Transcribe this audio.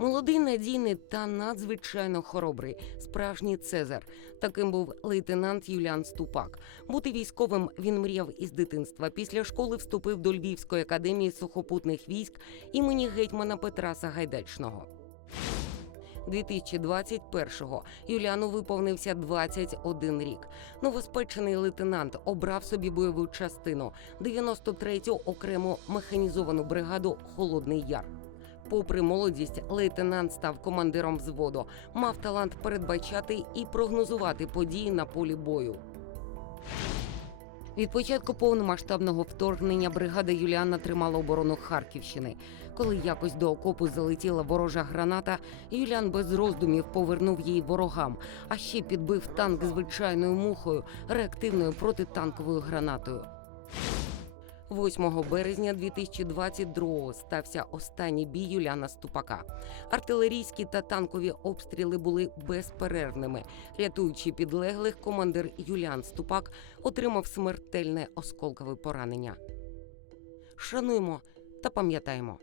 Молодий, надійний та надзвичайно хоробрий, справжній Цезар. Таким був лейтенант Юліан Ступак. Бути військовим він мріяв із дитинства. Після школи вступив до Львівської академії сухопутних військ імені гетьмана Петра Сагайдачного. 2021-го Юліану виповнився 21 рік. Новоспечений лейтенант обрав собі бойову частину 93-ю окрему механізовану бригаду Холодний Яр. Попри молодість, лейтенант став командиром взводу, мав талант передбачати і прогнозувати події на полі бою. Від початку повномасштабного вторгнення бригада Юліана тримала оборону Харківщини. Коли якось до окопу залетіла ворожа граната, Юліан без роздумів повернув її ворогам, а ще підбив танк звичайною мухою, реактивною протитанковою гранатою. 8 березня 2022-го стався останній бій Юліана Ступака. Артилерійські та танкові обстріли були безперервними. Рятуючи підлеглих, командир Юліан Ступак отримав смертельне осколкове поранення. Шануємо та пам'ятаємо.